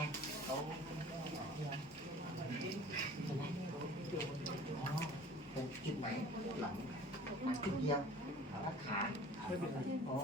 ไรเขาเป็นจุดไหนหลังจุดเดียวแล้วขา ไม่เป็นไร อ๋อ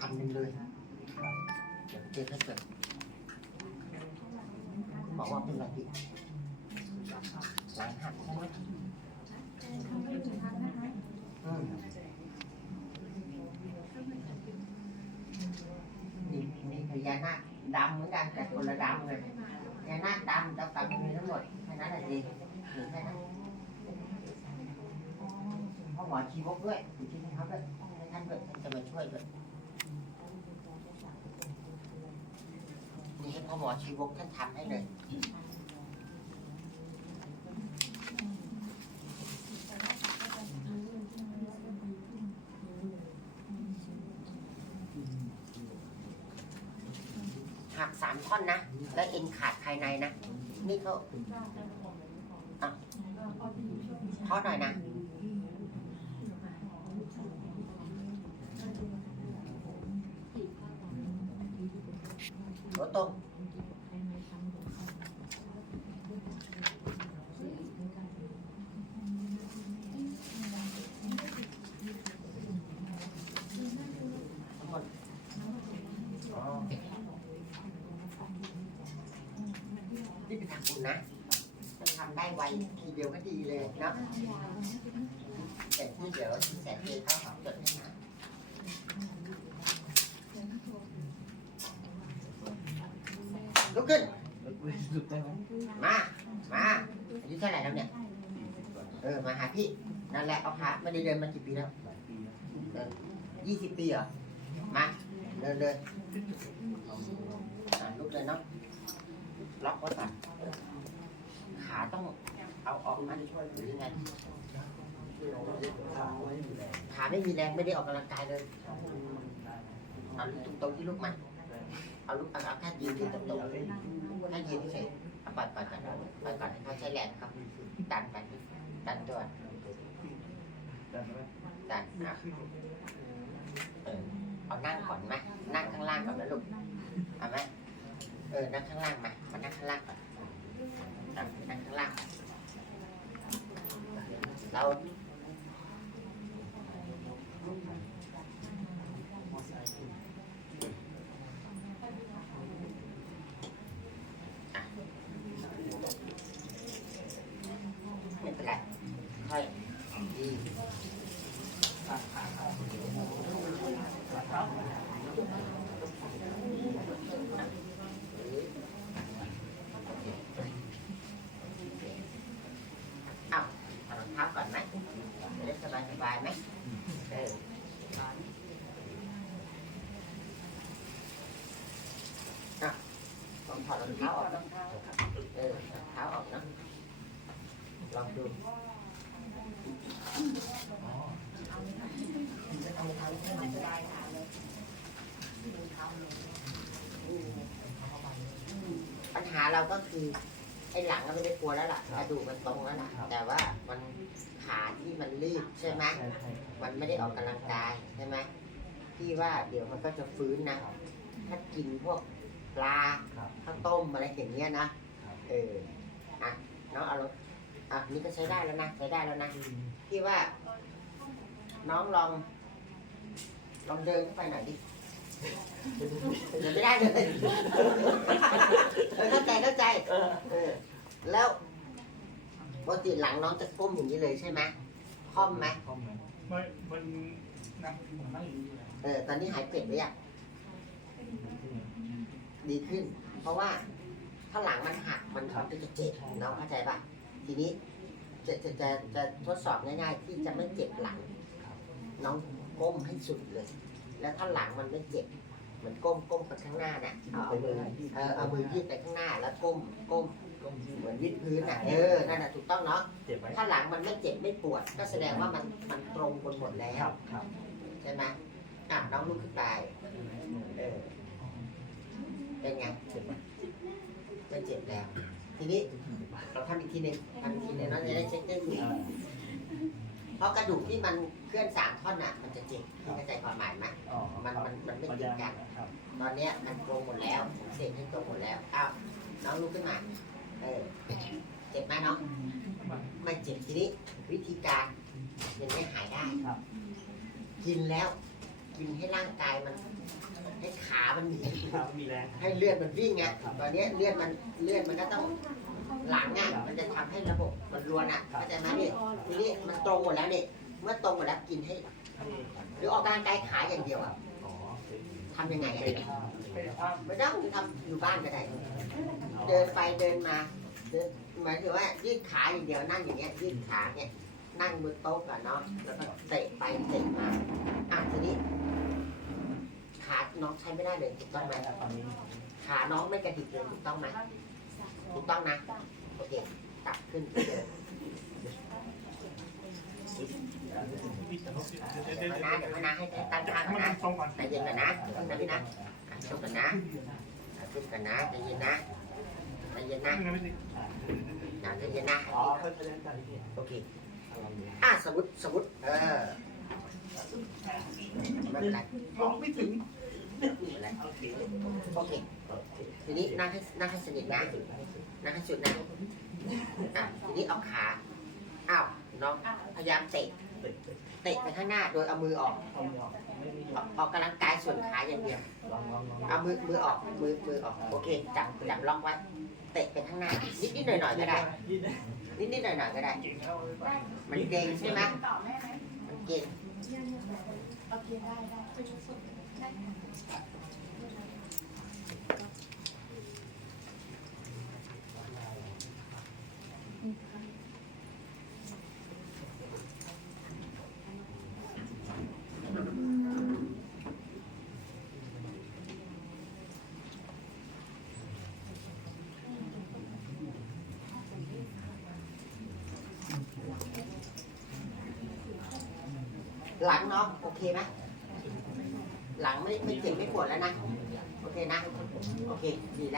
พันหนึ่งเลย เดี๋ยวเจอถ้าเกิดบอกว่าเป็นอะไรพี่แรงหักใช่ไหมอืมนี่นี่พญานาคดำเหมือนกันแต่คนละดำเลยพญานาคดำเจ้ากรรมมีทั้งหมดแค่นั้นแหละดีหรือแค่นั้นพ่อหมอชีวกด้วยอยู่ที่นี่เขาด้วยท่านด้วยท่านจะมาช่วยด้วย นี่ให้ พ่อหมอชีวกท่านทำให้เลยหักสามท่อนนะ แล้วเอ็นขาดภายในนะ นี่เขาอะเพาะหน่อยนะหัวตรงทั้งหมดอ๋อ นี่ไปทำบุญนะ มันทำได้ไวทีเดียวก็ดีเลยเนาะแต่ที่เดี๋ยวแสนเจเขาขอจดให้นะลุกขึ้นหยุดได้ไหมมา มาอายุเท่าไหร่แล้วเนี่ย เออ มาหาพี่ นั่นแหละเอาขาไม่ได้เดินมากี่ปีแล้วหลายปีแล้วยี่สิบปีเหรอ มา เดินเลยอะลุกเลยเนาะล็อกไว้ก่อนขาต้องเอาออกมาช่วยหรือยังไงขาไม่มีแรงไม่ได้ออกกำลังกายเลยเอาตรงตรงๆที่ลุกมาเอาลุกเอาแค่ยืนที่ตรงๆแค่ยืนเฉยเอาปัดปัดก่อนปัดก่อนเขาใช้แรงครับดันไปดันตัวแต่ว่าดันอะ นั่งก่อนไหมนั่งข้างล่างก่อนนะลูกเอาไหมเออนั่งข้างล่างมามานั่งข้างล่างก่อนนั่งข้างล่างเราไม่เป็นไรค่อยดี เอาเอารองเท้าก่อนไหมจะได้สบายสบายๆไหมเออเอาลองถอดรองเท้าออกนะเออถอดเท้าออกนะลองดู ปัญหา เราก็คือไอ้หลังก็ไม่ได้กลัวแล้วล่ะกระดูกมันตรงแล้วล่ะแต่ว่ามันขาที่มันรีบใช่ไหมใช่ใช่มันไม่ได้ออกกำลังกายใช่ไหมพี่ว่าเดี๋ยวมันก็จะฟื้นนะถ้ากินพวกปลาครับข้าวต้มอะไรอย่างเงี้ยนะเอออะน้องเอาลงอะนี่ก็ใช้ได้แล้วนะใช้ได้แล้วนะพี่ว่า น้องลอง ลองเดินเข้าไปหน่อยดิเดิน ไม่ได้เลยเออเข้าใจเข้าใจเออเออแล้วปกติหลังน้องจะก้มอย่างนี้เลยใช่ไหมค่อมไหมคอมไหมไม่มันนั่งมันนั่งอย่างนี้แหละเออตอนนี้หายเจ็บหรือยังดีขึ้น เพราะว่าถ้าหลังมันหักมันก็จะเจ็บน้องเข้าใจป่ะทีนี้จะจะจะจะทดสอบง่ายๆ ที่จะไม่เจ็บหลัง น้องก้มให้สุดเลย แล้วถ้าหลังมันไม่เจ็บเหมือนก้มก้มไปข้างหน้าน่ะเอาเอามือเออเอามือยืดไปข้างหน้าแล้วก้มก้มก้มที่เหมือนวิดพื้นน่ะเออนั่นน่ะถูกต้องเนาะเจ็บไหมถ้าหลังมันไม่เจ็บไม่ปวด ก็แสดงว่ามันมันตรงกันหมดแล้ควรับครับใช่ไหมอะน้องลุกขึ้นไปเออเป็นไงเจ็บไหมไม่เจ็บแล้ว ทีนี้เราทำอีกทีหนึ่งทำอีกทีหนึ่งเราจะได้เช็คได้ถูก อ่า เพราะกระดูกที่มันเคลื่อนสามท่อนน่ะมันจะเจ็บพี่เข้าใจความหมายไหมอ๋อมันมันมันไม่มันติยัดงกัน ครับตอนเนี้ยมันตรงหมดแล้วผมเสร็จให้ตรงหมดแล้วอ้าวน้องลุกขึ้นมาเออเจ็บไหมน้องไม่เจ็บทีนี้วิธีการยังไม่หายได้ครับ กินแล้ว กินให้ร่างกายมัน ให้ขามันหนี ครับมีแรง ให้เลือดมันวิ่งไง ตอนเนี้ยเลือดมันเลือดมันก็ต้อง หลังอะมันจะทำให้ระบบมันรวนอะเข้าใจไหมนี่ทีนี้มันตรงหมดแล้วนี่เมื่อตรงหมดแล้วกินให้ หรือออกกำลังกายขาอย่างเดียวอะอ๋อเจ็บทำยังไงอะเป็นท่าไปภาพไม่ต้องทำอยู่บ้านก็ได้ เดินไปเดินมาเดินหมายถึงว่ายืดขาอย่างเดียวนั่งอย่างเงี้ยยืดขาเนี่ยนั่งบนโต๊ะก่อนเนาะแล้วก็เตะไปเตะมาอะทีนี้ ขาน้องใช้ไม่ได้เลยถูกต้องไหมตอนนี้ขาน้องไม่กระดิกเลยถูกต้องไหม ถูกต้องนะ โอเคกลับขึ้นไปเลยพี่จะลบเดี๋ยวเดี๋ยวเดี๋เดี๋ยยววนะเดี๋ยวนะให้ตั้งท่าก่อนมันนะตรงก่อนใจเย็นก่อนนะนะพี่นะอะชกกันนะอะขึ้นกันนะใจเย็นนะใจเย็นนะนั่งไม่ติดนะใจเย็นนะอ๋อเขาจะเล่นกันที่โอเคอารมณ์ดีอะสมมติสมมติเออไม่เป็นไรมองไม่ถึงไม่เป็นไรโอเคโอเค ทีนี้นั่งให้นั่งให้สนิทนะนั่งให้สุดนะอะทีนี้เอาขาอ้าวน้องพยายามเตะเตะไปข้างหน้าโดยเอามือออกออกออกกกำลังกายส่วนขาอย่างเดียวเอามือมือออกมือมือออกโอเคจับจับล็อกไว้เตะไปข้างหน้านิดนิดหน่อยหน่อยก็ได้ นิดนิดหน่อยหน่อยก็ได้ มันเกร็งใช่ไหมมันเกร็งโอเคได้ได้ หลังเนาะโอเคไหมหลังไม่ไม่เจ็บไม่ปวดแล้วนะ โอเคนะ โอเคดีแล้ว